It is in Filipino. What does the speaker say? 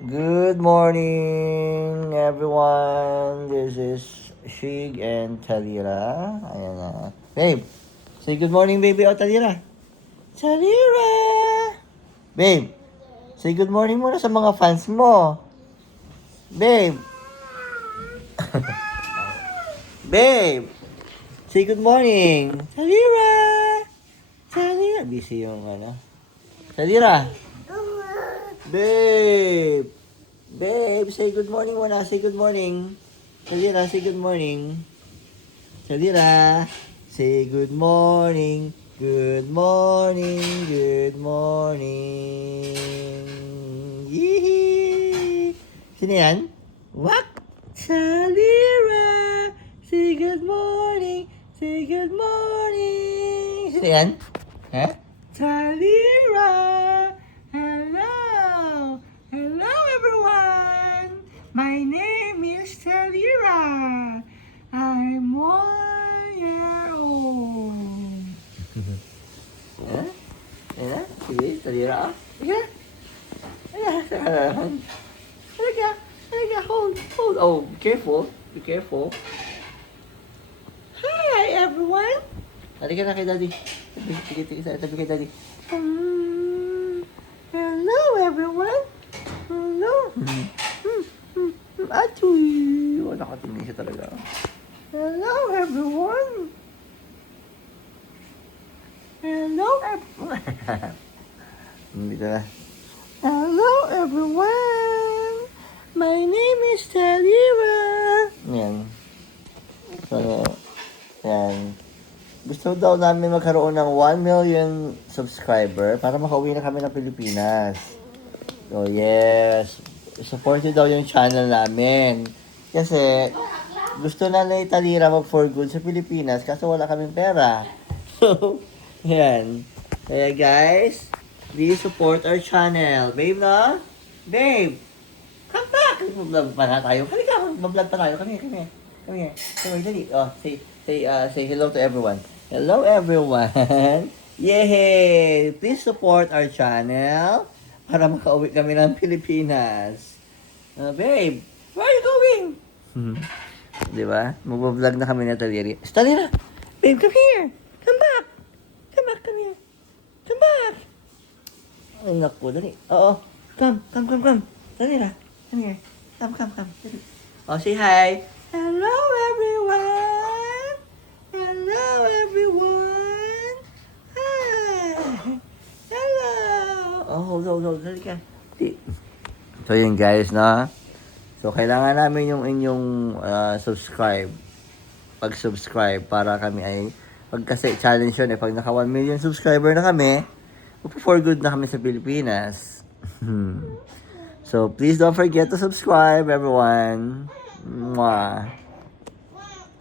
Good morning, everyone. This is Shig and Talira. Ayan na. Babe, say good morning, baby. O, Talira. Talira! Babe, say good morning muna sa mga fans mo. Babe. Babe, say good morning. Talira! Talira. Busy yung ano. Talira. Babe! Babe, say good morning muna. Say good morning. Salira, say good morning. Salira, say good morning. Good morning. Good morning. Yee! Sino yan? Wak! Salira! Say good morning. Say good morning. Sino yan? Ha? Salira! Hello! Hello everyone! My name is Talira. I'm 1 year old. Huh? Ayan, sige, Talira. Sige. Ayan. Halika, hold. Oh, be careful. Hi everyone! Halika na kay Daddy. Tabi kay Daddy. Hello everyone! Hello! Atoy! Oh, nakatingin siya talaga. Hello everyone! Hello everyone! Dito na. Hello everyone! My name is Talira! Yan. So, yan. Gusto daw namin magkaroon ng 1 million subscriber para makauwi na kami ng Pilipinas. So, yes. Support daw yung channel namin. Kasi, gusto na ni Talira mag for good sa Pilipinas kaso wala kaming pera. So, yan. Kaya guys, please support our channel. Babe, no? Babe! Come back! Mag-vlog pa na tayo. Halika, mag-vlog pa tayo. Come here. Dali. Oh, say hello to everyone. Hello, everyone. Yay! Please support our channel para makauwi kami ng Pilipinas. Babe, where are you going? Diba? Mag-vlog na kami na Talira. Talira! Babe, come here! Come back! Come here! Come back! Ay, naku, dali. Oo. Come. Talira, come here. Come. Dali. Oh, say hi. Hello, everyone! Hello, everyone! Hi! Hello! Oh, hold. Dali ka. So, yun guys, no? So, kailangan namin yung inyong pag-subscribe para kami ay, kasi challenge yun pag naka 1 million subscriber na kami, for good na kami sa Pilipinas. So, please don't forget to subscribe, everyone. Mwah.